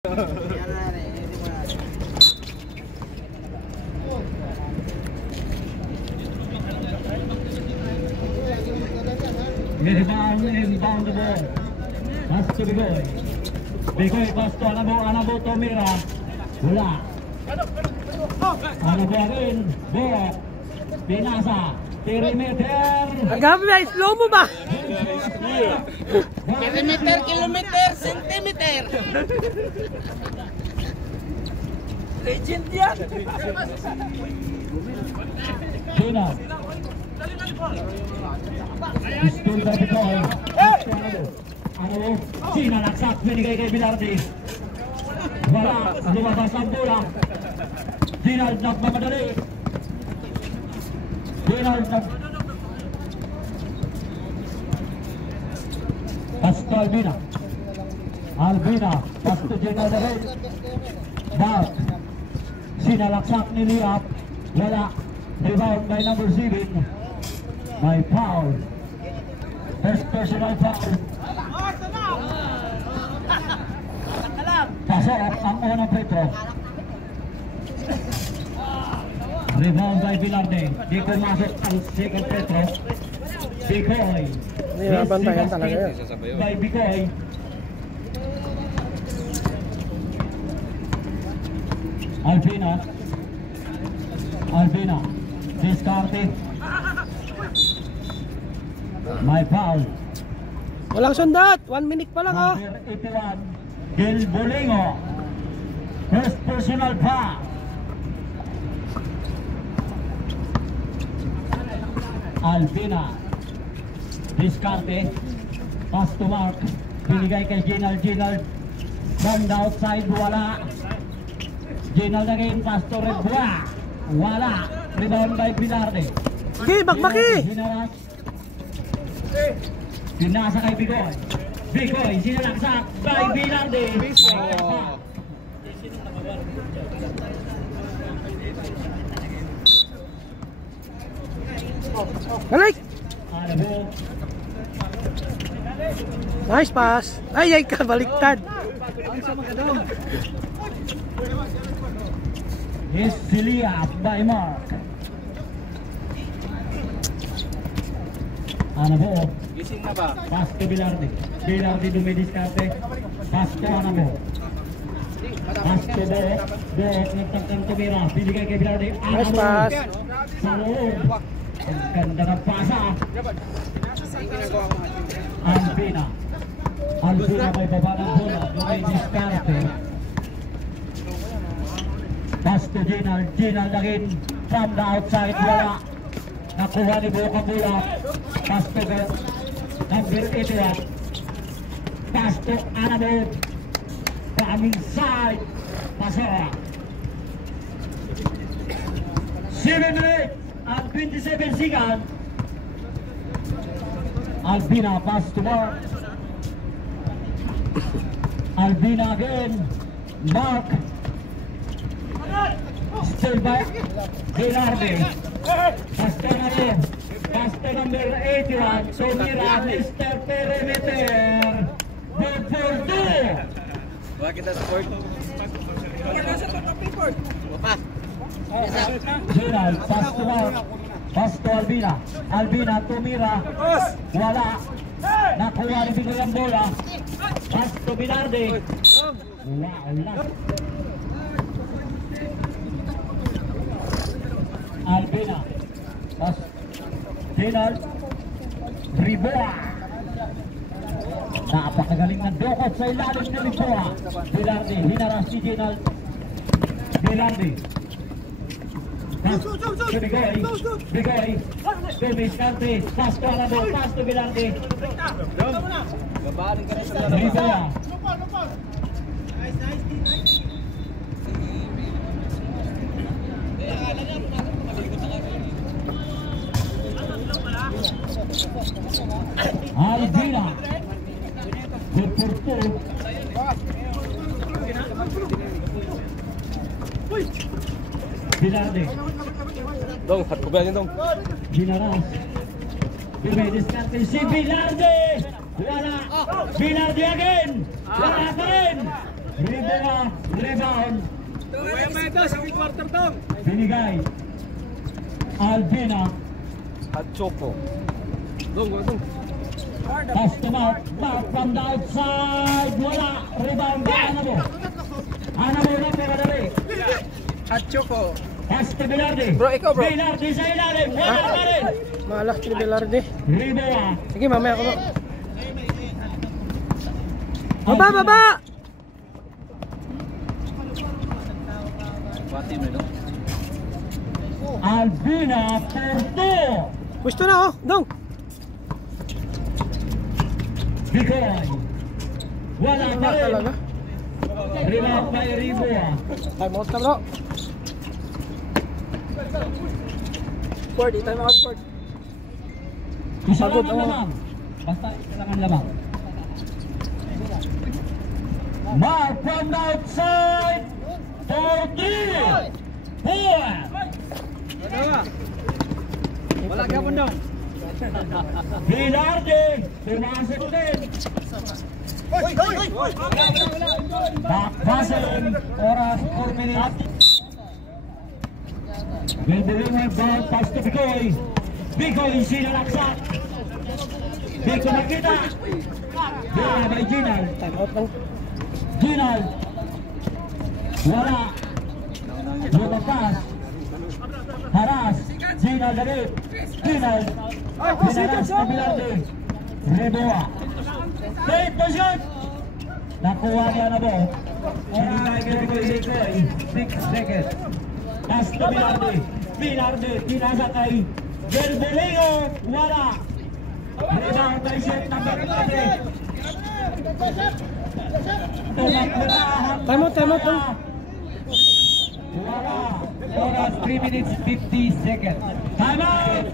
Inbound the ball. Pass to Bigoy. Bigoy pass to Anabo Tomira. Wala. Anabo again. Borok. Pinasa. Perimeter. Gabi ba? Slow mo ba? Perimeter, kilometer, sentimeter. Legend yan. Tuna. Pistol by Bigoy. Anabo. Sinalaksak. Binigay kay Bilardi. Wala. Lumabas ang bola. Dinald nagmamadali. Pass to Albina. Pass to General Daray. Back. Sinalaksak ni Liap. Wala. Rebound by number 7. May foul. First personal foul. Pasok ang unang free throw. Rebound by Bilarde. Di ko masuk ang second free throw. Bigoy. Bantayan talaga yan. By Bigoy. Albina. Discarded. My foul. Walang sundot. 1 minute pa lang oh. Number 81. Gil Bolingo. First personal foul. Albina. Discarte. Pass to Mark. Binigay kay Ginald. From the outside. Wala. Ginald again. Pass to Redbua. Wala. Rebound by Bilarde. Sige, bakbaki. Pinasa kay Bigoy. Bigoy. Sinalaksak by Bilarde. Balik! Nice pass. Ay, kabaliktad. Is Celia by Mark. Anabo. Gising na ba? Pass to Bilarde. Bilarde dumidiskarte. Pass to Anabo. Pass to Borok. Nagtagtang tumira. Binigay kay Bilarde. Nice pass. Sa loob. Ang ganda ng pasa. Albina may baba ng bola. Dumidiskarte. Pass to Ginald again. From the outside. Wala. Nakuha ni Borok ang bola. Pass to number 81. Pass to Anabo. Coming side. Pasok. 7 minutes and 27 seconds. Albina pass to Mark. Albina again. Mark. Still by Bilarde. Pass to number 81. Tumira, Mr. Perimeter. Good for 2. Wala kita support. Ginald, pass to Mark. Pass to Albina. Albina, tumira. Wala. Nakuha ni Bigoy ang bola. Pass to Bilarde. Wala. Albina. Pass. Ginald. Riboa. Napakagaling na dokot sa ilalim ni Riboa. Bilarde. Hinaras si Ginald. Bilarde. Pass to Bigoy. Dumiskarte. Pass to Anabo. Pass to Bilarde. Riboa. Albina. Good for 2. Bilarde. Dong, hat ko ba yan dong? Ginaras. Dumidiskarte si Bilarde. Wala. Bilarde again. Wala pa rin. Reboa, rebound. Binigay. Albina. At Choco. Dong. Pass to Mark. Mark from the outside. Wala. Rebound. Anamo. Anamo na pero dali. At Choco. Pass to Bilardi. Bro, ikaw, bro. Bilardi sa ilalim. Wala pa rin. Malak ni Belarde. Reboa. Sige, mamaya ako. Baba! Albina for 2. Gusto na oh, dong. Bikoy. Wala pa Wala rin. talaga. Rebound by Reboa. Time out na bro. Sport, time out sport. Isa Pagod lang ang ako. lamang. Basta isa lang ang lamang. Mark from the outside. For 3. 4. Wala ka po dong. Bilardi. Pumasok din. Backpassing. Oras 4 minutes. Bilbiling ang ball. Pass to Bikoy. Bikoy sinalaksak. Bikoy nakita. Bola by Ginal. Time out lang. Ginal. Wala. Lumabas. Haras. Ginal David. Ginal. Pinaras na Bilardi. Reboa. Take the shot. Nakuha niya na po. Oras 6 seconds. Pass to Bilardi. Bilardi. Pinasa kay Gelbelingo. Wala. Rebound by shot number 3. Time out lang. Wala. Oras 3 minutes 50 seconds. Time out.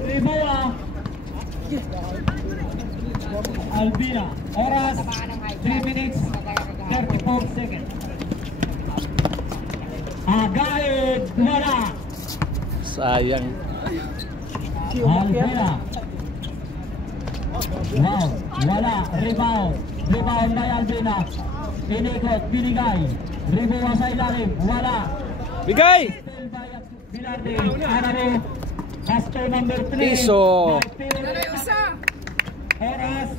Reboa. Albina. Oras 3 minutes 34 seconds. Agaid. Wala. Sayang. Albina. Wow. Wala. Rebound. Rebound by Albina. Inikot. Binigay. Reboa sa ilalim. Wala. Bigay! Bilardi. Anamo. Pastor number 3. Piso. Oras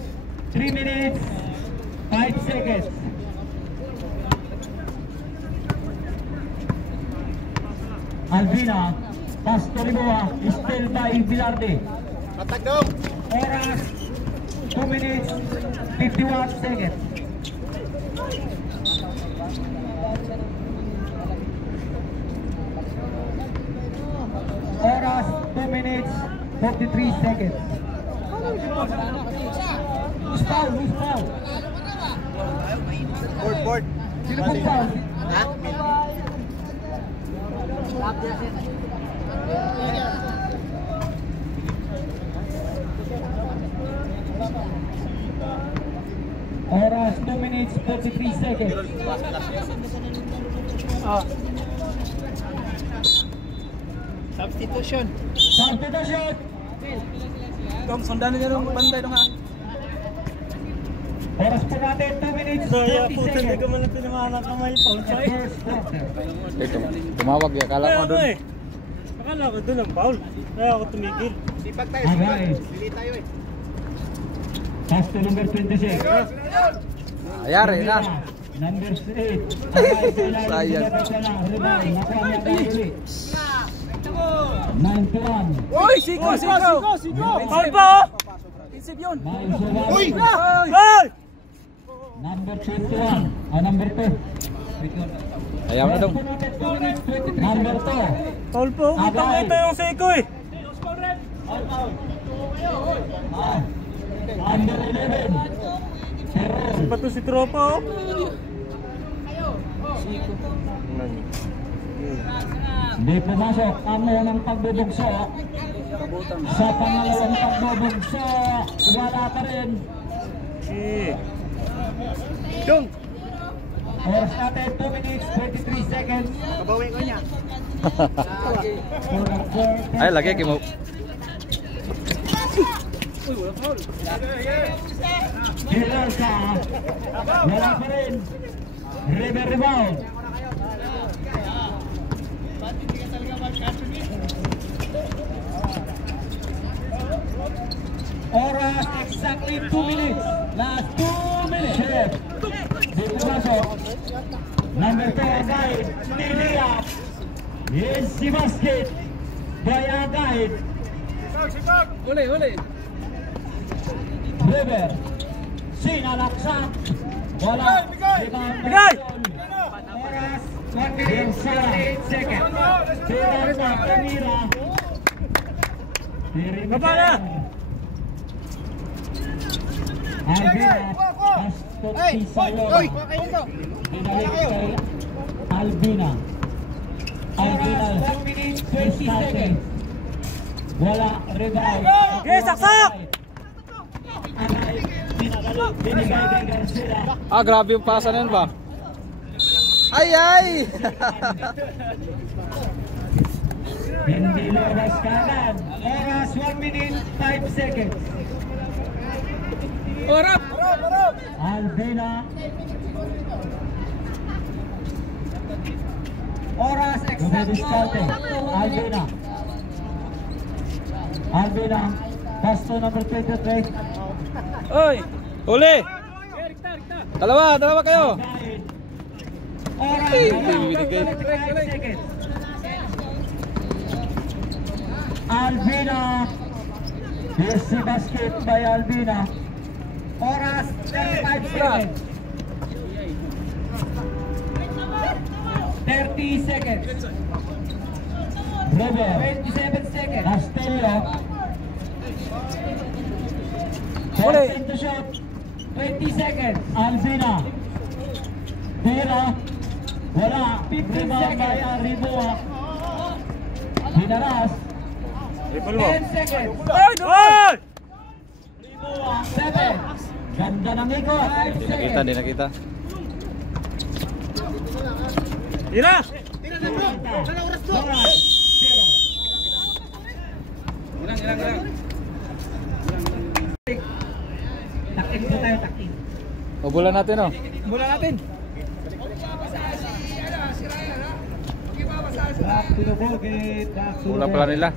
3 minutes 5 seconds. Albina. Pastor Reboa. Still by Bilardi. Oras 2 minutes 51 seconds. Oras 2 minutes 43 seconds. Who's foul? Board. Sino pong foul? Oras 2 minutes 43 seconds. Substitution. Substitution. Dong, sundan niya ng bantay dong ha. Oras po natin 2 minutes 30 seconds. man ito ng anak kamay, Paul. First quarter. Ito, tumawag ya. Kala ko doon. Akala ko doon ang Paul. Kaya ako tumigil. Agay. Pass to number 26. Ayari na. Number 8. Sayang. Nakuha niya tayo ulit. 91. Uy, Siko! Paul pa! Isip yun. Uy! Hey! Number 21. Number 2. Ayaw na dong. Number 2. Paul po, kitang ito yung Seiko eh. Number 11. Bato si Tropa oh. Hindi pumasok ang unang pagbubugso. Sa pangalawang pagbubugso, wala pa rin. Dong! Oras natin 2 minutes 23 seconds. Kabawin ko niya. Ay, lagi kimo. Uy, wala foul. Giralsa. Wala pa rin. Rebound. Oras exactly 2 minutes. Last 2 minutes. Chef. Dito pasok. Number 2 Agahid. Tilia. Yes, si basket. By Agahid. Uli, uli. River. Sinalaksak. Wala. Rebound. Bigay! Oras 1 minute 8 seconds. Tira sa Camira. Baba na! Albina. Pastok si Salon. Binalik kay Albina. Albina. 1 minute 20 seconds. Wala. Rebound. Okay, saksak! Binigay kay Garcia. Ah, grabe yung pasa na yun ba? Ay, ay! Hindi labas kanan. Oras 1 minute 5 seconds. Orap! Albina. Oras exactly. Albina. Albina. Pasto number 23. Oy! Uli! Dalawa kayo! Oras Hindi binigay. 5 seconds. Albina. Here's the basket by Albina. Oras 35 seconds. 30 seconds. River. 27 seconds. Castillo. Uli. To shot. 20 seconds. Albina. Tira. Wala. 15 seconds. Ribua. Dinaras. 10 seconds. Oy! Oy! Ribua. 7. Ganda ng ikot. 5 Di seconds. nakita, di nakita. Tira! Ilang. Takin po tayo, takin. Ubulan natin, oh. Mula natin. Back to the ball game. Back to the Ulan ball. pala nila.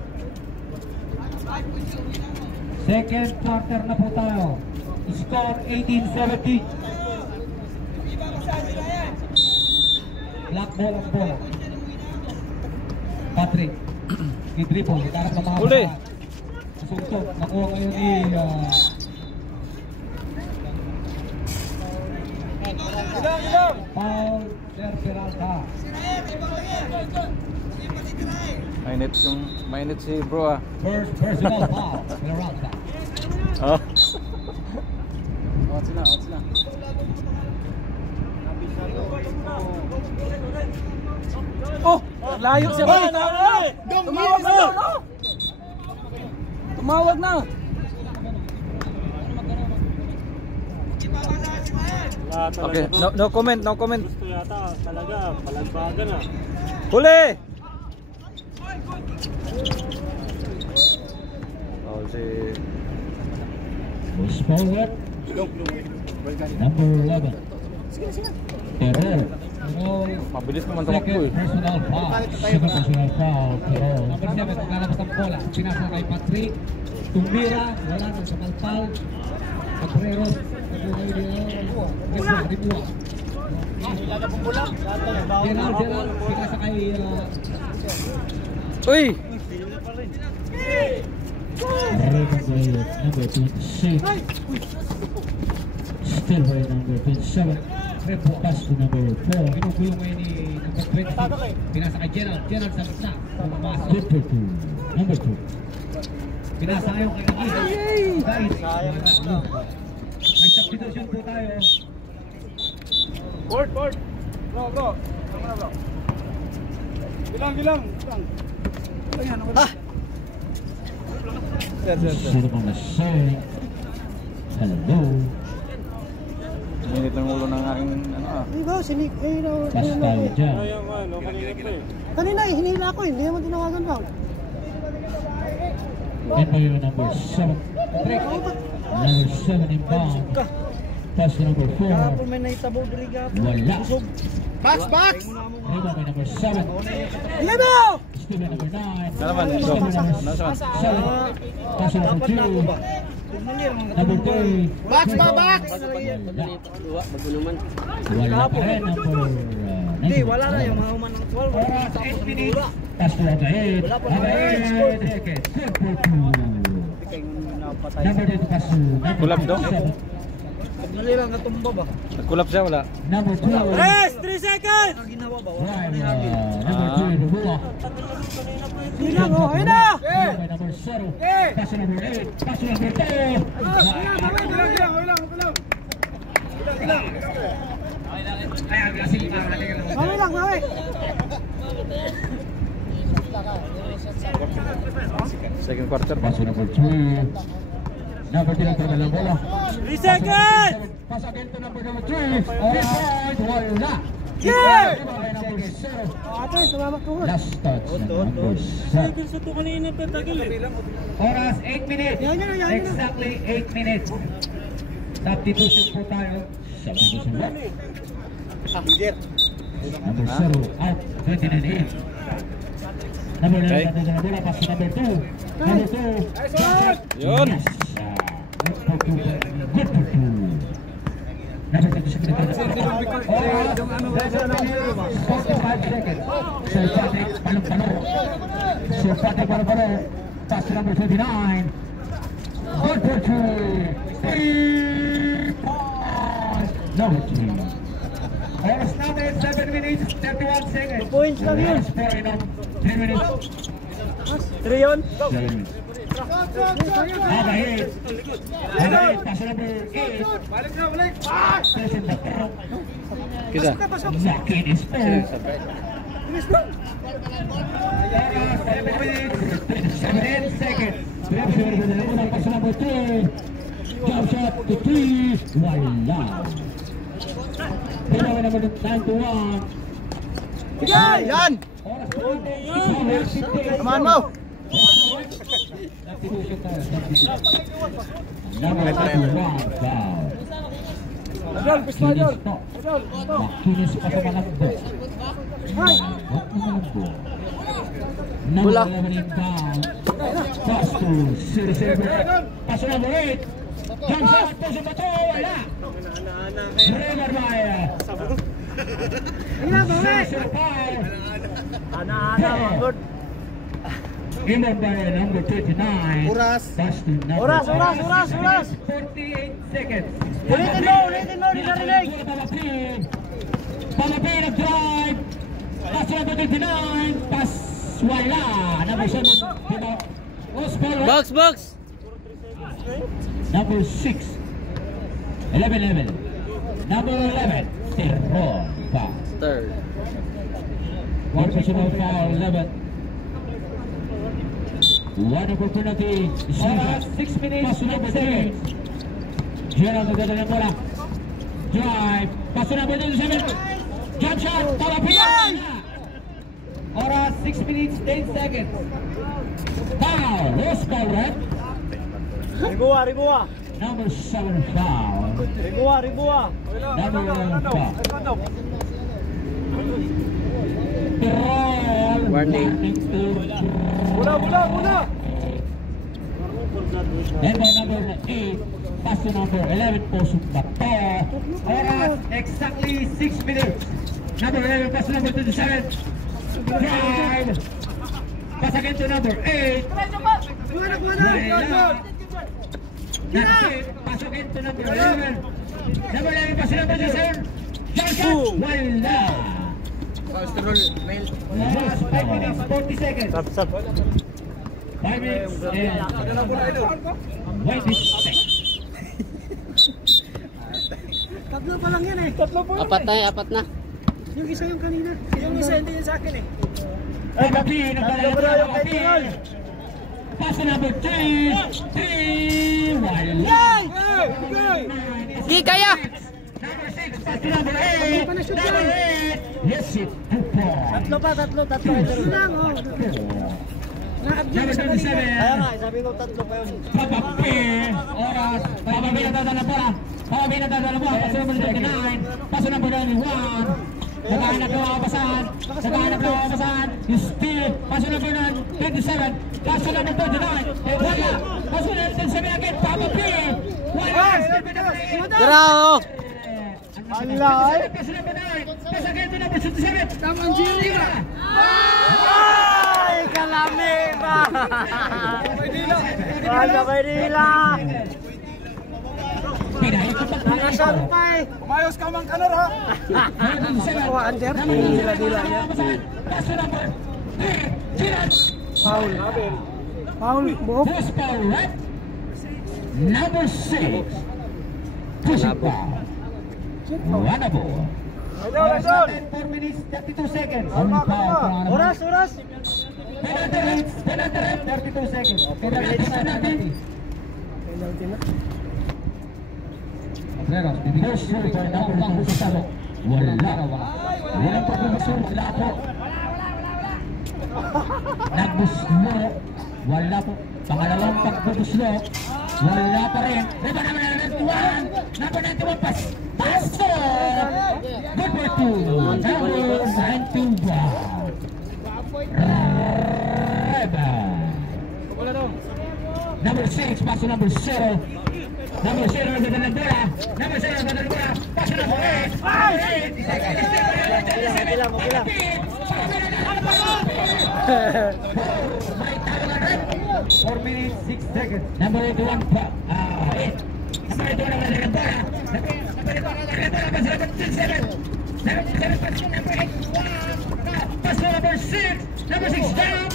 Second quarter na po tayo. Score 18-17. Black ball ang bola. Patrick. Kidripo. Ikarap na mga Uli. Suntok. Nakuha ngayon ni Paul Peralta. Mainit si bro, ah. First personal foul. Peralta. Oh. Out sila. Oh! Layo siya ba? Tumawag na! Tumawag na! Okay, no comment. Gusto yata talaga, palagbagan ah. Huli! Oh, si... Push forward. Number 11. Terror. Mabilis naman tumakbo, eh. Personal foul. Second personal foul. Terror. Number 7. Naglalabas ang bola. Pinasa kay Patrick. Tumira. Wala nang kapalpal. Patreros. Ribua. Gerald. Pinasa kay... Uy! Number 26. Still by number 27. Repo pass to number 4. Pinugulong ngayon ni number 20. Pinasa kay Gerald. Gerald sa gitna. Pumamasok. Number 2. Pinasa ngayon kay Agahid. Agahid. May substitution po tayo. Board! Bro. Tama na, bro. Bilang. Ayan, ako na. Sino pang nasa? Hello. Mainit ng ulo ng aking ano, ah. Diba, sinig, Pass tayo dyan. Ayun nga, kanina pa eh. Kanina hinila ko, hindi naman tinawagan foul. And by number 7. Number 7 inbound. Pass to number 4. May naitabo diri gapon. Wala. Box! Rebound by number 7. Lebo! Steal by number 9. Salaman, Steal by number 7. Pass to number 2. Number 3. Box! Wala pa rin. Hindi, wala na yung mga uman ng 12. Oras 8 minutes. Pass to number 8. Number 8. Good for 2. Number 8 pass to number Kulap daw. 7. Nalilang katumba ba? Nagkulap siya, wala. Number 2. Rest! 3 seconds! Ang ginawa ba? Number 2, Rubula. Hilang oh, ayun na! Number 0. Pass to number 8. Pass to number 2. Mawi lang, mawi! Second quarter. Pass to number 2. Number 3 ang terminal bola. 3 seconds! Pass again to number 3. Alright, wala. Yeah! Number 0. Ate, sumama ko. Last touch ng number 7. Seconds sa ito kanina pa tagil eh. Oras 8 minutes. Yan na, yan na. Exactly 8 minutes. Substitution po tayo. Substitution po. Number 0 out. 29-8. Number 11 na bola. Pass to number 2. Number 2. Yun. Yes. Good for 2. Good for 2. Number 2 sa pinagkala. Oras 45 seconds. Sir Patrick Palong-Palong. Sir Patrick Palong-Palong. Pass to number 29. Good for 2. 3 points. Number 3. Oras natin 7 minutes 31 seconds. 2 points lang yun. Oras 4 in 3 minutes. 3 yun? 7 minutes. Okay. Okay, pass to number 8. Balik! Session back. Kisa. Makin is full. Oras 7 minutes 7 seconds. Pass to number 2. Jump shot to 3. Wala. Pinawa naman ng 9 to 1. Yan! Samahan mo! Number 31 foul. Makinis pa sa malagbo. Number 11 inbound. Pass to City Silver. Pass to number 8. Jump shot po sa bato. Wala. River Maya. City foul. Good. Inbound by number 39. Oras. Pass to number Oras. 48 seconds. Ulitin mo, di narinig. Palapin ang drive. Pass to number 39. Pass wala. Number 7. Box! Number 6. 11. Number 11. Terron foul. Third. One personal foul. 11. One opportunity. 6 minutes. Pass to number 3. Gerald agad ng bola. Drive. Pass to number 7. Jump shot. Palapin. Oras 6 minutes 10 seconds. Foul. Lost foul, red. Rigua. Number 7 foul. Rigua. Number 11 foul. Terrell. Warning. Muna. And by number 8, pass to number 11 po Bato. Oras exactly 6 minutes. Number 11 pass to number 27. Drive. Pass again to number 8. Pass again to number 11. Number 11 pass to number 27. Wala. Last 5 minutes 40 seconds. 5 minutes and 20 seconds. Tatlo pa lang yan eh. Apat na. Yung isa yung kanina. Yung isa hindi yun sa akin eh. Kapapin, kapapin. Pass to number 3. 3. Wala. Di kaya. Number 6, pass to number 8. Number 8. Yes, it. 2 points. Tatlo pa, tatlo. Tatlo lang, oh. Number 27. Kaya nga, sabi ko tatlo pa yun. Papapi. Oras. Papapi na dadala bola. Papapi na dadala bola. Paso number 29. Paso number 91. Nakahanap na kapasan. Nakahanap na kapasan. Steve. Paso number 27. Paso number 29. Wala. Paso number 27 again. Papapi. Wala. Grao. Allah. Paso number 9. Paso again to number 67. Tamang Jiri ba? Ay, kalami ba? Wala kay Dila. Nakasal pa eh. Umayos ka mang kanor ha. Oh, under. Dila niya. Paso number 3. Foul. Foul, buhok. Push ball right. Number 6. Push ball. Winnable. 4 minutes 32 seconds. Oras. Penalty hits. 32 seconds. Penalty Penalty na. First shot by number 1 sa salo. Walang pagbubusun. Wala po. Nagbuslo. Wala po. Pangalawang pagbubuslo. Wala pa rin. Diba naman na nagtuwan? Number 91 pass. Paso! Good for 2. Number 91. Reba. Number 6, paso number 0. Number 0 nagdadala ng bola. Number 0 nagdadala ng bola. Paso number 8. 4 minutes 6 seconds. Number 81 pa. 8. Number 81 nagdadala ng bola. Number 81 nagdadala ng bola. Paso number 7. Number 7 paso number 8. Paso number 6. Number 6 down.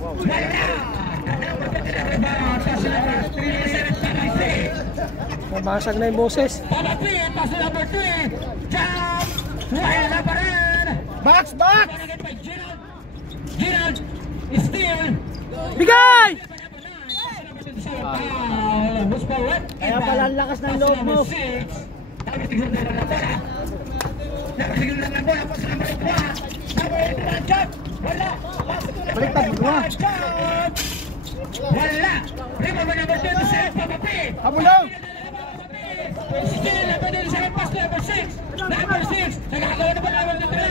Wala. Number 30 rebound. Paso number 3. Mabasag na yung boses. Papapi, paso number 3. Jump. Wala pa rin. Box! Gerald. Steal. Bigay! Kaya pala ang lakas ng loob mo. Baliktad mo ba? Wala! Rebound number 27, Papapi! Habol daw! Steal, number 27, pass to number 6! Number 6! Nagkakawa na ba number 3?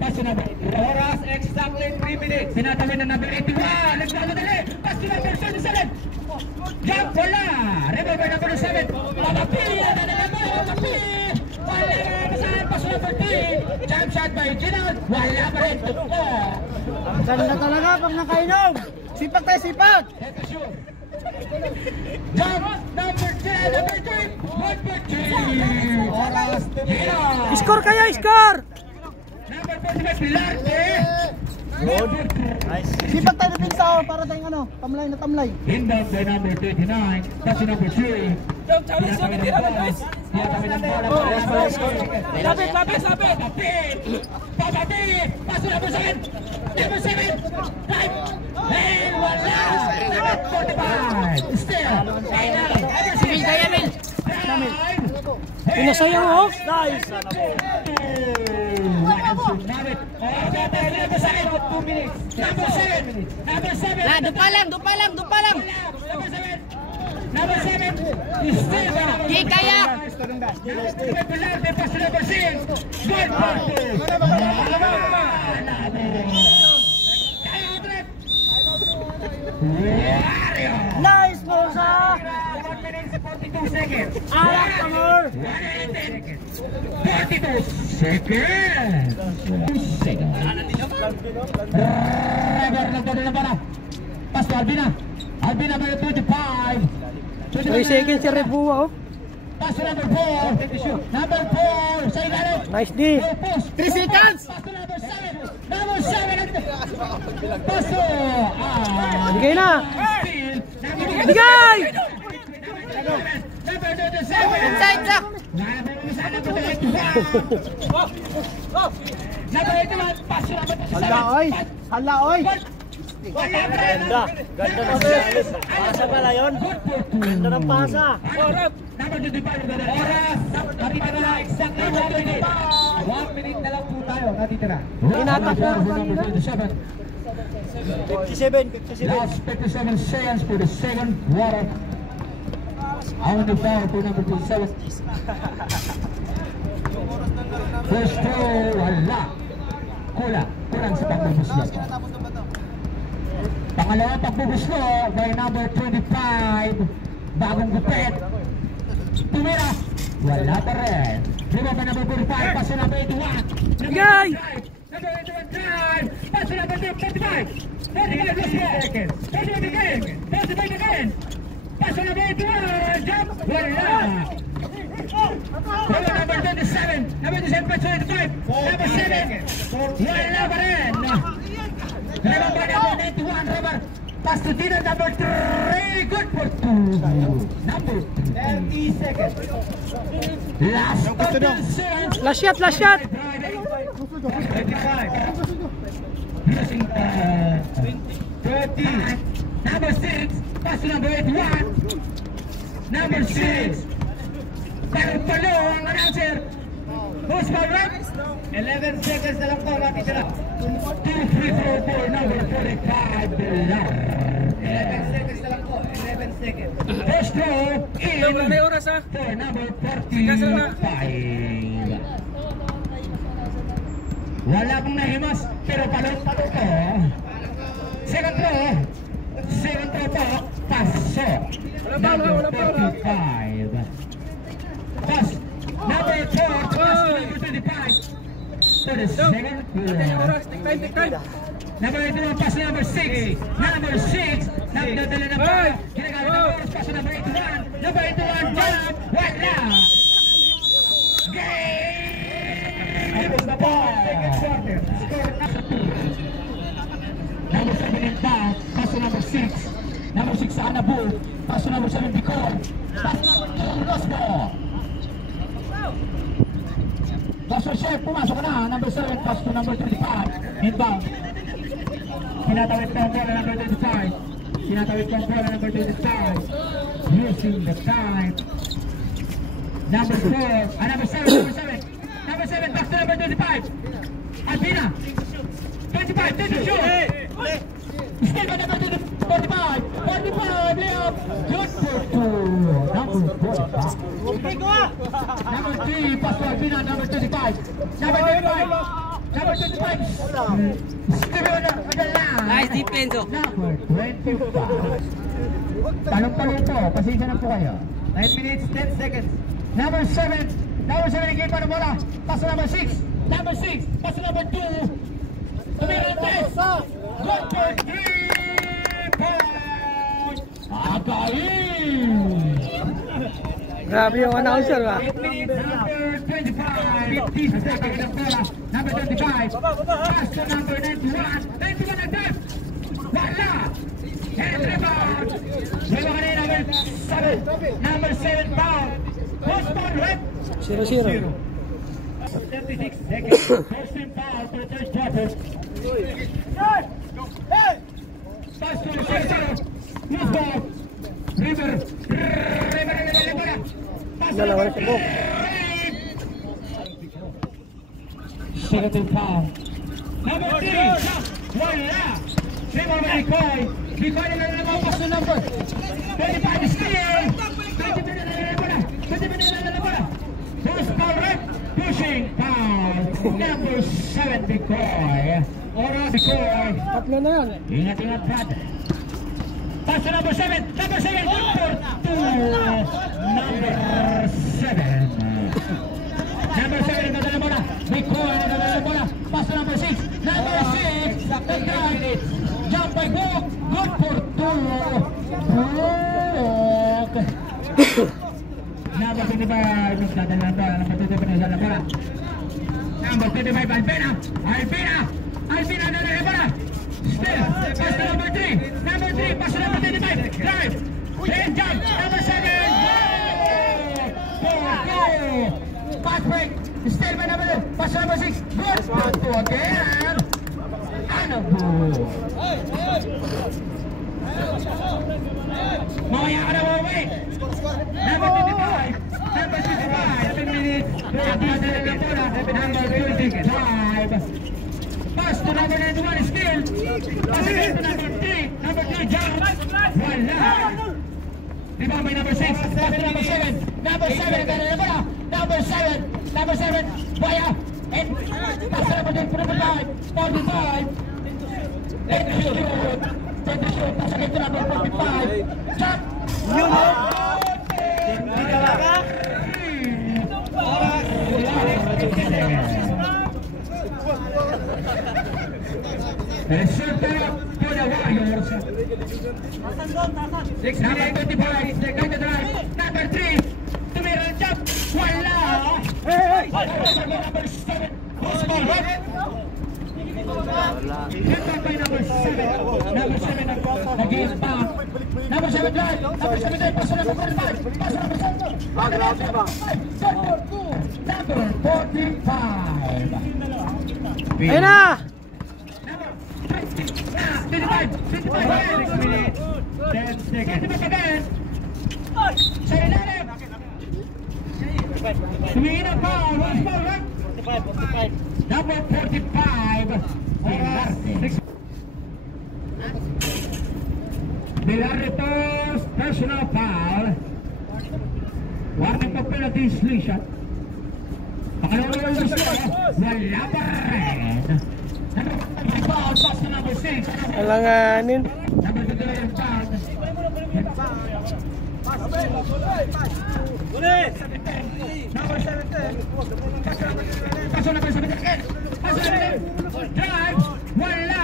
Pass to number. Oras, exactly 3 minutes. Sinatawi na number 81. Nagkamadali. Pass to number 37. Jump, wala. Rebound number 7. Papapi. Papapi. Wala. Pass to number 3. Jump shot by Gerald. Wala pa rin. Ganda talaga pag nakainom. Sipak tayo, sipak. Jump number 10. Number 3. 1 for 3. Oras. Gerald. Score kayo, score! Number 45, Pilarte. Sipak tayo na pinsa para tayong ano, tamlay na tamlay. Inbound by number 39. That's number 3. Lapit. Papapit. Pass to number 7. Number 7. Right. And wala. Number 45. Still. Pinasayaw, oh. Nice. Number 7. 2 minutes. Number 7. Number 7. Dupa lang. Number 7. Number 7. Still by number 5. Kaya. Pilarte. Pass to number 6. Good Nice, Mosa! 1 minute 42 seconds. Alak ka more! 42 seconds. Nagdadala na. Pass to Albina. Albina by 25. 3 seconds si Rebua, oh. Pass to number 4. Number 4. Sa ilalim. Nice D. 3 seconds. Pass to number 7. Number 7. Pass to... Bigay na. Steal. Bigay! Number 27. Inside lang. Number 81. Pass to number 27. Hala, oy! Hala, oy! Ganda. Ganda na si Alice. Pasa pala yun. Ganda ng pasa. Oras. Natitira na exactly 1 minute na lang po tayo. Natitira. Tinatak na ako Number 27. 57. Last 57 seconds for the second quarter. On the foul for number 27. First throw, wala. Kulang sa pagbubuslo. Pangalawang pagbubuslo by number 25. Bagong gupit. Tumira. Wala pa rin. Lima pa number 45. Paso number 81. Yay! Number 81 drive. Paso number 45. 45 plus 4. 45 again. 45 again. Paso number 81. Jump. Wala. Number 27. Number 27 plus 25. Number 7. Wala pa rin. Lima pa number 81. Robert. Pass to Dino number 3. Good for 2. Number 30 seconds. Last 30 seconds. Last shot, last shot. 25. Using 30. Number 6. Pass to number 81. Number 6. Palo ang announcer. Who's my right? 11 seconds na lang po. Matitira. 2 free throw for number 45. 11 seconds na lang po. 11 seconds. First throw in for number 45. Wala pong nahimas, pero palo-palo po. Second throw po, paso. Number 45. Pass, number 4, pass number 25. To the second quarter. Number 81, pass number 6. Number 6, nagdadala ng ball. Ginagamit ng oras, pass number 81. Number 81, jump, wala. Game! Tapos na po, second quarter. Score number 7 in foul, pass number 6. Number 6 sa Anabu, pass number 7 Bicol. Pass number 2, Rosco. Dr. Chef, pumasok na. Number 7, pass to number 25. Inbound. Tinatawid pa ang bola number 25. Tinatawid pa ang bola number 25. Using the time. Number 4. Number 7. Number 7, back to number 25. Albina. 25, take the shoot. Still by number 45. 45, layup. Good for 2. Number 45. Number 3, pass to Albina, number 25. Number 25. Number 25. Still on the line. Nice defense, oh. Number 25. Talong-talong po. Pasensya na po kayo. 9 minutes, 10 seconds. Number 7. Number 7 again pa na bola. Pass to number 6. Number 6. Pass to number 2. Tumira ang test. Good for 3 points. Again. Grabe yung announcer, ba? 8 minutes, number 25. 50 seconds ng bola. Number 25. Pass to number 91. 91 ang test. Wala. And rebound. Wala ka rin number 7. Number 7 foul. Post foul, red. 0-0. 36 seconds. First team foul for the third quarter. Pass to the center. Loose ball. River. Dalawa na sa book. Second team foul. Number 3. Wala. Same over Nicole. Nicole na naman pass to number 25 steal. 20 minutes na bola. First foul, red. Pushing foul. Number 7, Bicoy. Ora Bicoy. Tatlo na yan. Ingat-ingat, Brad. Pass to number 7. Number 7, good for 2. Number 7. Number 7, nagdala bola. Bicoy, nagdala bola. Pass to number 6. Number 6. Nagdala. Jump by Gok. Good for 2. Number 25, nagdadala bola. Number 25, nagdala bola. Number 25, Albina. Albina, nagdala bola. Still, pass to number 3. Number 3, pass to number 25. Drive. Then jump. Number 7. Go. Pass break. Still by number 2. Pass to number 6. Good. Pass to again. Mamaya ka na mauwi. Number 25. Number 65. 7 minutes. Number 25. Pass to number 91 still. Pass again to number 3. Number 3 jump. Wala. Rebound by number 6. Pass to number 7. Number 7. Number 7. Number 7. Vaya. And pass to number 5. 45. Let the shoot. Let the shoot. Pass again to number 45. Jump. Shoot for the Warriors. 6 number 25. They got the drive. Number 3. Tumira jump. Wala. Number 7. Small hook. Hit by number 7. Number 7 again back. Number 7 drive. Number 7 drive. Pass number 45. Pass number 7. Number 45. Ayun na! 25 minutes. 10 seconds again. Sa ilalim. Tumingin ang foul. One foul, right? 45. Number 45. Villarretos, personal foul. Warning pa penalty sling shot. Pangalawang yung gusto. Wala pa rin. Foul, pass to number 6. Alanganin. Number 2 yung foul. Number 17. Paso number 17 again. Paso number 17. Drive. Wala.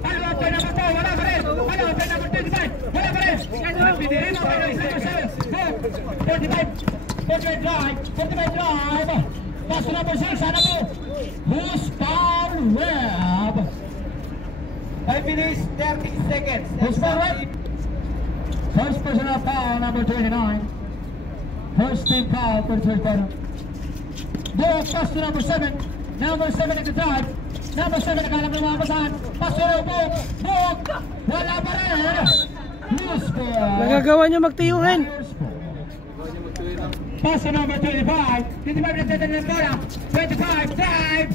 Follow up by number 4. Wala pa rin. Follow up by number 25. Wala pa rin. Pinirin mo by number 7. 45 drive. 45 drive. Paso number 6. Sana po. Who's foul? Webb. 5 minutes, 30 seconds. Who's foul? Webb? First personal foul, number 29. First team foul for the third quarter. Ball pass to number 7. Number 7 at the drive. Number 7 nakalang ng mga basahan. Pass to the ball. Ball. Wala pa rin. Loose ball. Nagagawa nyo magtiyuhin. Pass to number 25. 25 nagtatan ng bola. 25. Drive.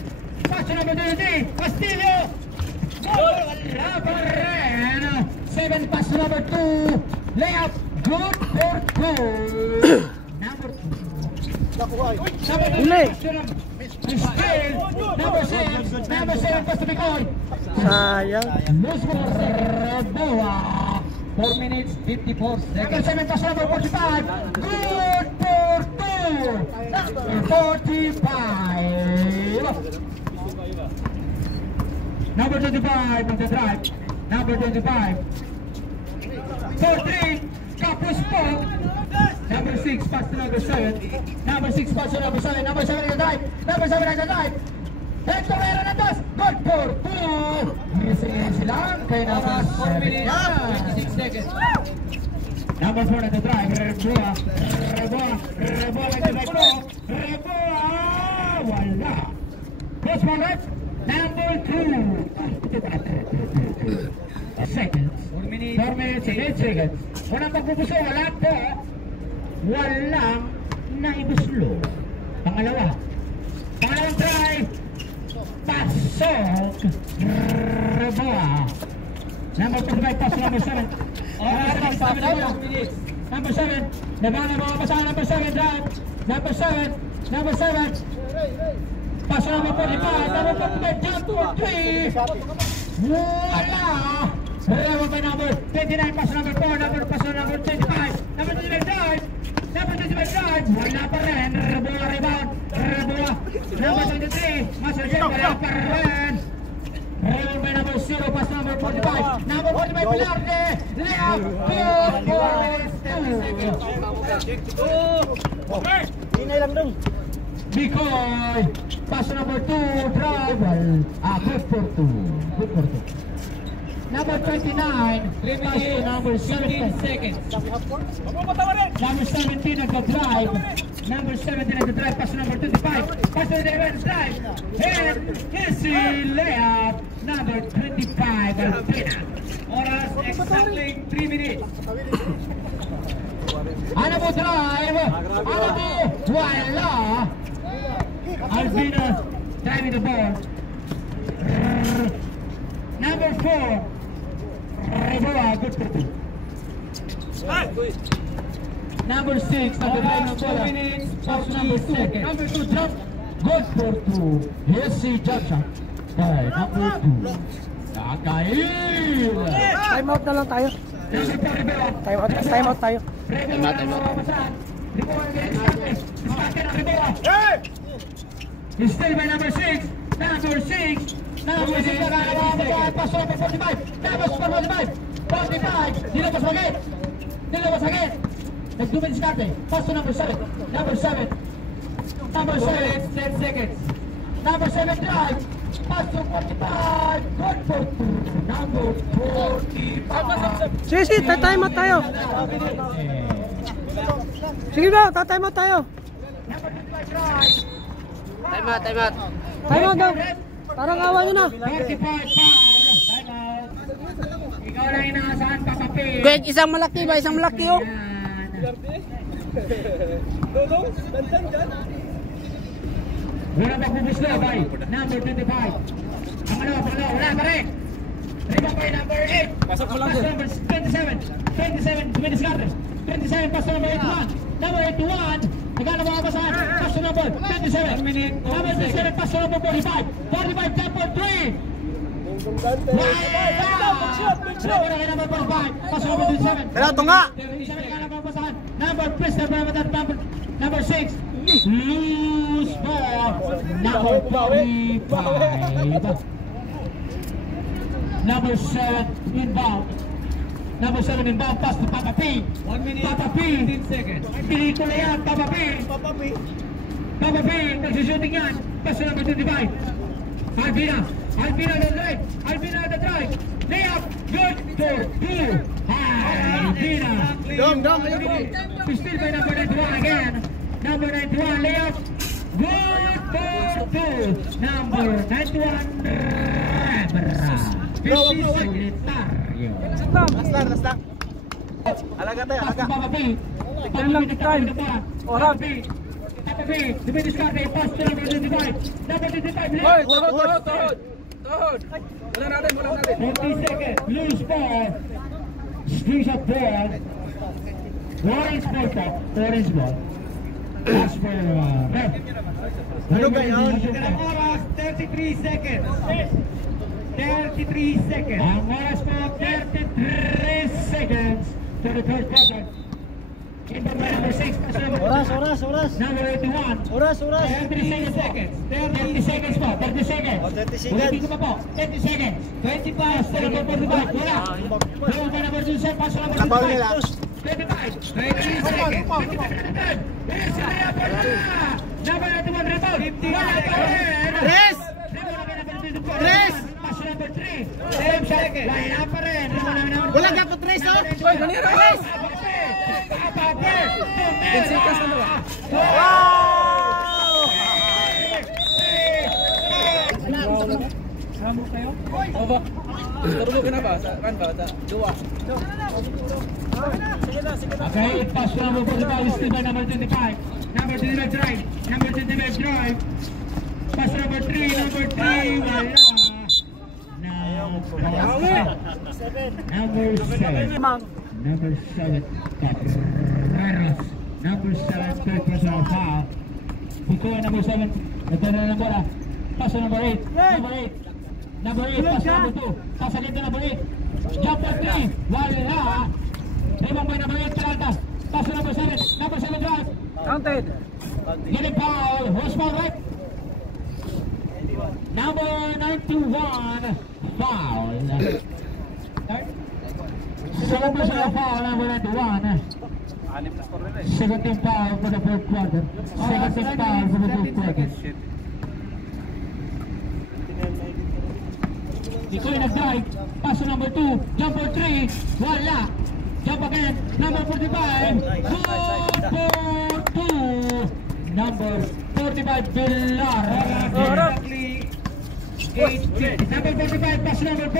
Pass to number 23. Castillo. Wala pa rin. 7 pass to number 2. Layup. Good for goal. Number 2. Uli. Still. Number 6. Number 7 pass to Bicoy. Sayang. Loose ball. Reboa. 4 minutes, 54 seconds. Number 7 pass to number 45. Good for 2. 45. Number 25 on the drive. Number 25. 4-3. Kapos po. Number 6 pass to number 7. Number 6 pass to number 7. Number 7 on the drive. Number 7 on the drive. Hector meron na dos. Good for 2. Missing sila. Kaya number 4 minutes, 26 seconds. Number 4 on the drive. Reboa. Reboa like the right ball. Reboa. Wala. First one right. Number 2. Seconds. 4 minutes and 8 seconds. Unang pagpupuso, wala po. Walang naibuslo. Pangalawang try. Pasok. Reboa. Number 25, pass number 7. Number 7. Nabang mga pasahan. Number 7, drive. Number 7. Number 7. Pass number 45. Number 45, jump to 3. Wala. Reboa by number 29, pass number 4. Pass number 25. Number 25, drive. Number 25, drive. Wala pa rin. Reboa, rebound. Reboa. Number 23. Masarjel, wala pa rin. Rebound by number 0. Pass number 45. Number 45, Pilarde. Layup. 4 minutes, 30 seconds. Hinay lang dong. Bicoy. Pass number 2. Drive. Good for 2. Good for 2. Number 29, pass to number 17 seconds. Number 17 nagka-drive. Number 17 nagka-drive. Pass to number 25. Pass to the drive. And easy layup. number 25, Alpina. Oras exactly 3 minutes. Ano mo drive? Ano mo? Wala. Alpina driving the ball. Number 4, Reboa, good for 2. Number 6, number 5, 4 minutes, pass number 2. Number 2, jump, good for 2. Yes, si jump shot. By number 2. Nakail! Time out na lang tayo. Number 4, Reboa. Time out tayo. Reboa, Reboa, Reboa. Still by number 6. Number 6. Number 6. Pass over 45. Tapos 45. 45. Nilabas magit. Nilabas magit. Nagdumin si Kate. Pass to number 7. Number 7. Number 7. 10 seconds. Number 7 drive. Pass to 45. Good for 2. Number 45. Sige, time out tayo. Sige bro, time out tayo. Number 25 drive. Time out, time out. Time out daw. Parang awa nyo na. 45 foul. Time out. Ikaw lang inaasahan, Papa P. Greg, isang malaki ba? Isang malaki oh. Wala pa bubusla, bay. Number 25. Ang ano, wala pa rin. Rebound by number 8. Pasok mo lang Pass din. number 27. 27, Duminis Carter. 27, pass number 81. Number 81. Nagana mga basahan. Pass number 27. 1 minute. Number 27, pass number 45. 45, jump for 3. Number 6, loose ball. Number 45. Number 7 inbound. Number 7 inbound pass to Papa P. 1 minute. Papa P. 15 seconds. Pelikula yan, Papa P. Papa P, nagsishooting yan. Pass to number 25. Alpina. Alpina the drive. Alpina the drive. Layup. Good for 2. Alpina. Still by number 91 again. Number 91 layup. Good for 2. Number 91. Rebra. 50 Secretario. Last lang. Alaga tayo, alaga. Papa P. Time lang, time. Papa P. Papa P. Duminis Carter. Pass to number 25. Number 25 layup. Hoy, tuhod. Wala natin. 50 seconds. Loose ball. Squeeze up ball. Orange ball po. Orange ball. Pass for red. Ano ba yun? Oras 33 seconds. 33 seconds. Ang oras po 33 seconds to the third quarter. Inbound by number 6. Oras. Number 81. Oras. 30 seconds. 30 seconds po. 30 seconds. 30 seconds. Ulitin ko pa po. 30 seconds. 25. Still number 45. Wala. Wala pa number 2. Pass number 25. 25. 30 seconds. 25 na natin. Bilis na kaya po na. Number 91 rebound. Wala pa rin. Tres. Rebound na number 22. Tres. Pass number 3. Same shot. Wala pa rin. Rebound na number 2. Wala ka po tres oh. Hoy, ganira. Papa. 10 seconds na ba? Hamok kayo? Oba. Turbo ka na ba? Saan ba? Sa duwa. Okay, pass number 45 still by number 25. Number 25 drive. Number 25 drive. Pass number 3. Number 3. Wala. Number 7. Number 7. Carlos. Number 7. Third personal foul. Ito number 7. Ito na ng bola. Pass number 8. Number 8. Number 8. Pass number 2. Pass again to number 8. Jump for 3. Wala. Rebound by number 8. Peralta. Pass to number 7. Number 7 drive. Counted. Getting foul. Who's foul right? Number 91. Foul. Second personal foul. Number 91. Second team foul for the fourth quarter. Second team foul for the fourth quarter. Ikoy nag-drive. Pass to number 2. Jump for 3. Wala. Jump again. Number 45. Good for 2. Number 45. Villar. Number 45, pass number 4.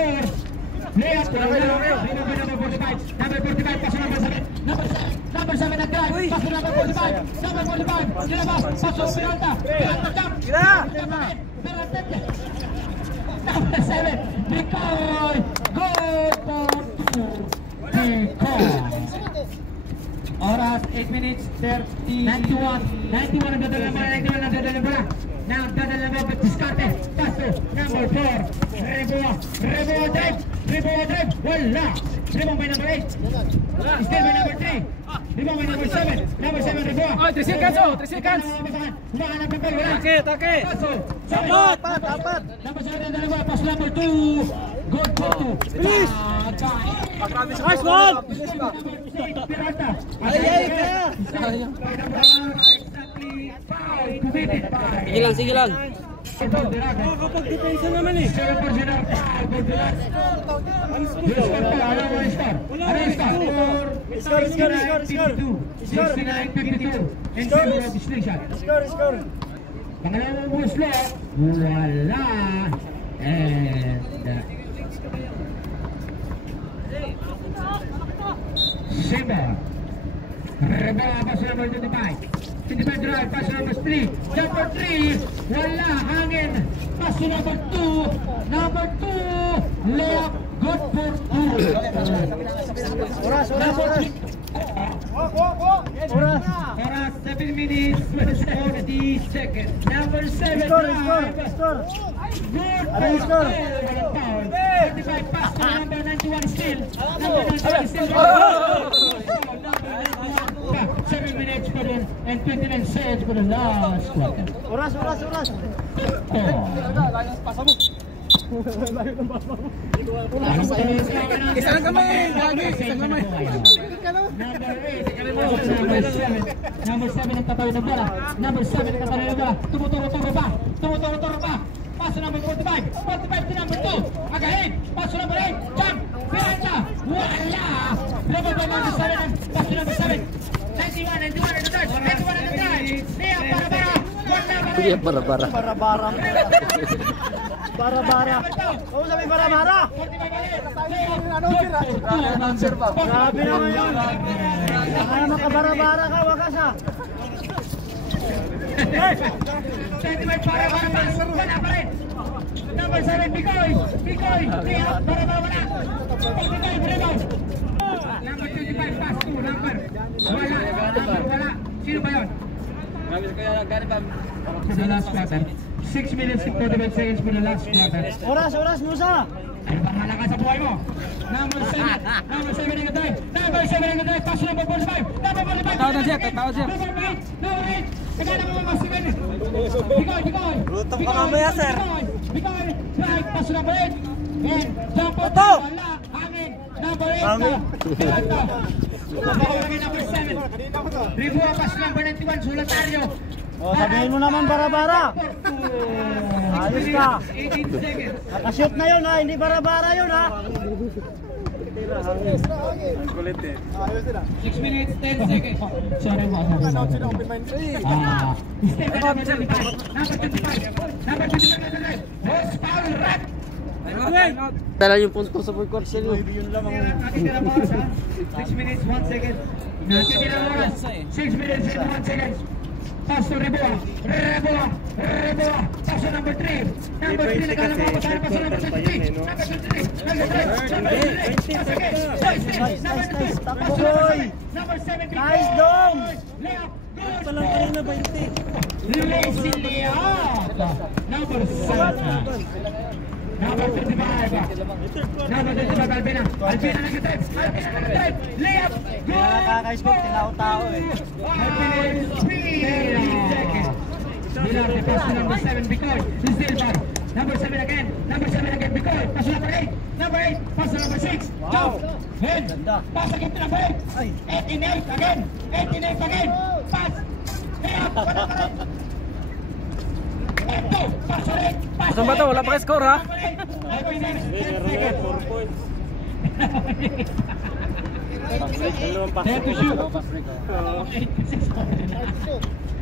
Layup. Number 45. Number 45, pass number 7. Number 7 na drive. Pass number 45. Number 45. Nilabas. Pass to Peralta. Peralta jump. Number 7. Bicoy. Good for 2. Bicoy. Oras 8 minutes 30. 91 ang dadala mo. 91 ang dadala mo. Now dadala mo Batiscate. Paso number 4. Reboa drive. Wala. Reboa by number 8. Still by number 3. Reboa by number 7. Number 7 Reboa. Oh, 3 seconds oh, 3 seconds. Humakan ang papel. Wala. Take. Paso. Apat. Number 7 ang dalawa. Paso number 2. Good for 2. Please. Nice one. Peralta. Sige lang. Kapag depensa naman eh. Score. Pangalawang buslo, wala. And Simba. Reboa, pass number 25. 25 drive, pass number 3. Number 3, wala, hangin. Pass number 2. Number 2, layup, good for 2. Oras. Oras 7 minutes 40 seconds. Number 7 drive. Score. Good Aray, for score. 2. 45 pass to number 91 still. Number 91 still. 7 minutes pa rin and 29 seconds for the last quarter. Oras. Isang kamay, lagi, isang kamay. Number 7 ang tatawid ng bola. Number 7 ang tatawid ng bola. Tumuturo pa. Pass to number 45. 45 to number 2. Agahin. Pass to number 8. Jump. Peralta. Wala. Level by number 7. Pass to number 7. 91 and the third. 91 and the third. Lia para-bara. Bara-bara. Oo, sabi bara-bara. Grabe naman yun. Kaya makabara-bara ka, wakas ha. Number 7, Bicoy. Para-bara. Number 25, pass to number. Wala. Sino ba yun? For the last quarter. 6 minutes and 45 seconds for the last quarter. Oras, Musa. Ano bang malakas sa buhay mo? Number 7 in the drive. Number 7 in the drive. Pass number 45. Number 45. Tawad siya. Number 8. Ikaw na mga masimin. Bicoy. Luto ka mamaya, sir. Bicoy. Drive. Pass number 8. And jump out. Ito. Wala. Hangin. Number 8. Number 7. Reboa. Pass number 91. Solitario. O, sabihin mo naman bara-bara. Ayos ka. 18 seconds. Nakashoot na yun ha, hindi bara-bara yun ha. 6 minutes, 10 seconds. Sorry po. Step number 25. Number 25. Boss Paul Rat. Tala yung punto sa full court sila. 6 minutes, 1 second. 6 minutes and 1 second. Pass to Reboa. Pass to number 3. Number 3 nagkalabaw. Pass to number 23. Number 7. Nice dong. Palang kanina 20. Release si Leon. Number 7. Number 35. Number 35, Albina nag-drive. Layup. Kaya nakaka-spot, tinao-tao eh. Bilar, the pass to number 7, Bicoy. Still bar. Number 7 again, Bicoy. Pass to number 8. Number 8, pass to number 6. Jump. Head. Pass again to number 8. 18-8 again. Pass. Layup. Pass to 8. Saan ba ito? Wala pa kayo score ha? 5 to shoot.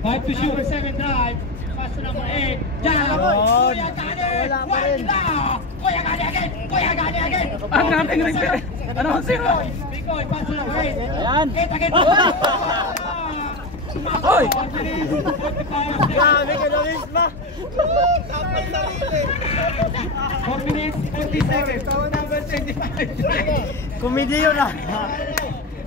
5 to shoot. 7 drive. Pass paso number 8. Diyan. Kuya Gani. Kuya Gani again. Kuya Gani again. Ang nating repair. Ano ang zero? Bikoy, paso number 8. Ayan. 8 again. Oy! Grabe ka na, Miss ba? 4 minutes, 40 seconds. Number 25. Komedi yun ah.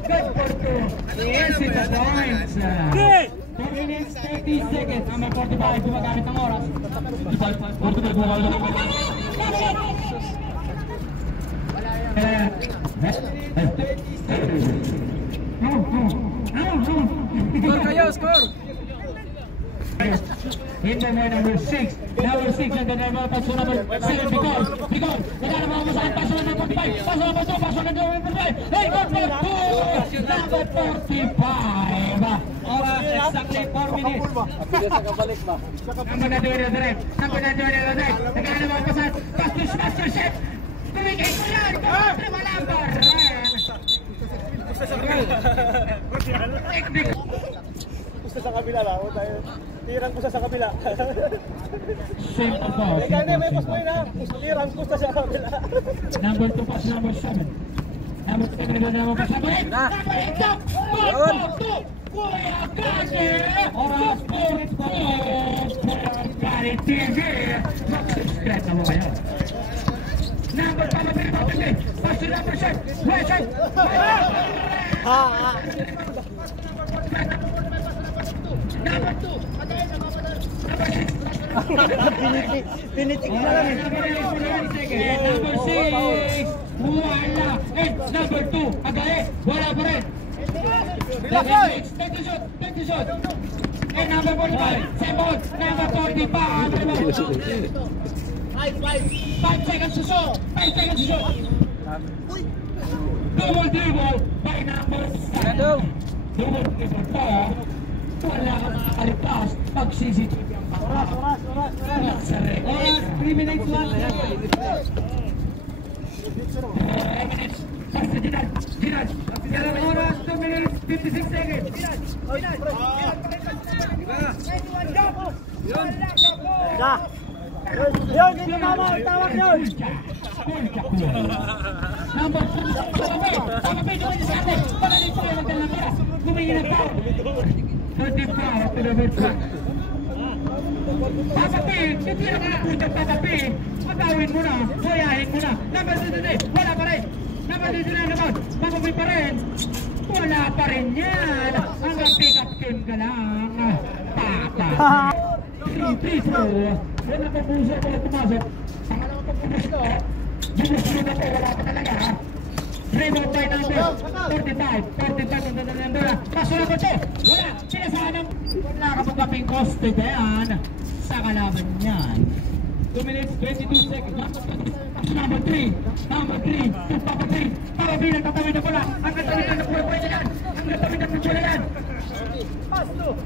Good for 2. Yes, it's a points. 4 minutes, 30 seconds. Number 45, gumagamit ng oras. 45, gumagamit ng oras. Score kayo, score! In the number 6, and then number paso number 7, Bicol. Wala na mga masahan, paso number 45, paso number 2, paso number 45, hey, number 2, number 45. Oras, exactly 4 minutes. Number na doon yung direct, nagkala na mga pasahan, master chef, tumigay ko yan, wala ba rin? Technique. Pusta sa kabila lang. Tirang pusta sa kabila. Same po. Gani, may pusta yun ha. Tirang pusta sa kabila. Number 2 pass, number 7. Number 2 number pass, number 8. Number 8. Kuya Gani! Oras 4. Gani TV. Mag-subscribe na mo kayo. Number 5. Pass to number 7. Right side. Number 2. Pinitik na lang. Number 6. Wala. And number 2. Agae. Wala pa rin. Number 6. Take the shot. And number 45. Same ball. Number 45. 5 seconds to shoot. 5 seconds to shoot. Double dribble by number 7. Double dribble pa. Wala ka makakaligtas pag CCTV ang baka. Oras. 3 minutes 1 second. 3 minutes. Basta Ginad. Oras 2 minutes 56 seconds. Yun, dito mama, tawag yun. Number 2. Pagkapit naman sa atin. Pagaling po yung magdalang kaya. Gumingin ang tao. 35 to number 2. Papapit, hindi na mga putang papapit. Matawin mo na, kuyahin mo na. Number 2, wala pa rin. Number 2 na naman, papapit pa rin. Wala pa rin yan. Hanggang pick-up game ka lang. Papa. 3-3-4. Wala pa puso ko na pumasok. Pangalawang pagpupuso ko. Bumusunod ako, wala pa talaga. Rebound by number 45 ang dadala ng bola. Paso na ko ito. Wala. Sinasahan ng wala kapag kaping koste ka yan sa kalaban niyan. 2 minutes, 22 seconds. Number 3. Papa 3. Para bilang tatawid na bola. Ang tatawid na bola pwede yan. Ang tatawid na bola yan. Paso.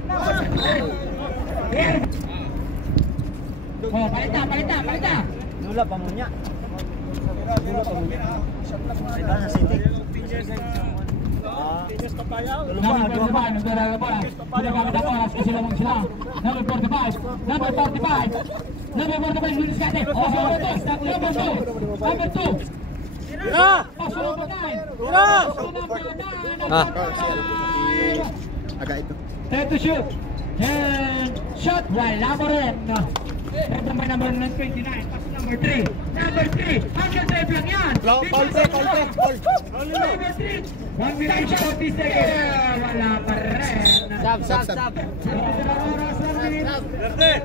Oh, palita. Dula pa mo niya. Iba sa city. Number 45, nagdala na bola. Gumagamit ang oras kasi lamang sila. Number 45, Luis Gate. Number 2. Paso number 9. Agak itu. Time to shoot. And shot. Wala mo rin. Number 29. Paso number 3. Number 3. Hanggang drive lang yan. Foul. Number 3. 1 minute 40 seconds. Wala pa rin. Stop.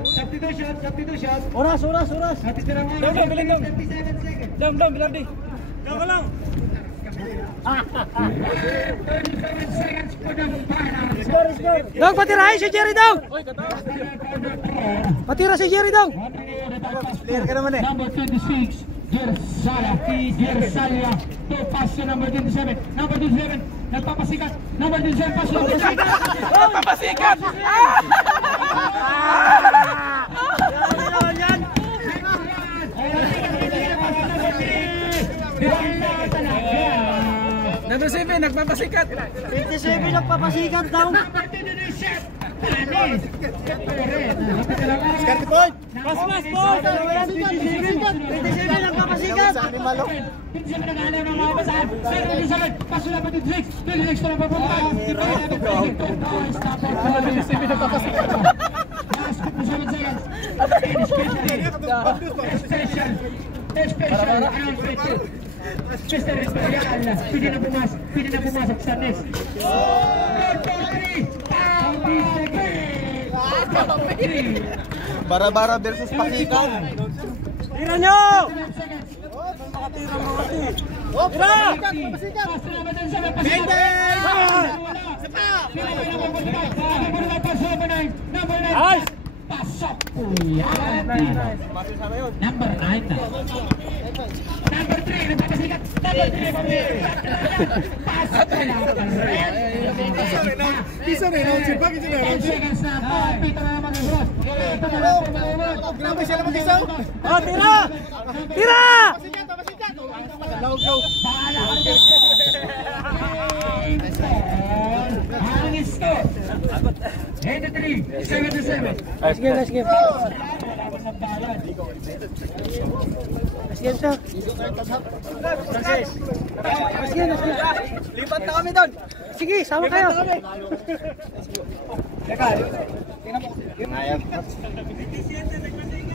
Substitution shot. Oras. Natitirang oras. 37 seconds. Dam, Bilardi. Dam ka lang. 37 seconds for the final. Score. Dong, patirahin si Jerry daw! Patira si Jerry daw! Clear ka naman eh. Number 26, Gersalia. To pass to number 27. Number 27, nagpapasikat. Number 27, pass to number 6. Papasikat! Number 7, nagpapasikat. 27 nagpapasikat daw. Number 22, Chef. Panis. Lapit ka lang. Skarte point! Mas, boss! 27 ang papasikat! Hindi siya nag-aalaw ng mga basahan. Pero hindi sa akin. Paso na pati Drix. Drix na papunta. Last 57 seconds. Special round 22. Mr. Imperial. Pwede na pumasok sa next. Bara-bara versus Pasikan. Tira nyo! Nice! Pasok po yan. Number 9 na. Number 3, nagpapasikat. Number 3, pasok po lang. Isa rin, ang sipag, isa rin. 10 seconds na po. Pito na naman ang cross. Ito na lang po. Grabe siya naman isaw. Oh, tira! Tira! Bahala ka dyan. Ang score. 83-77. Sige. Lipat na kami doon. Sige, sama kayo. Teka, tingnan mo.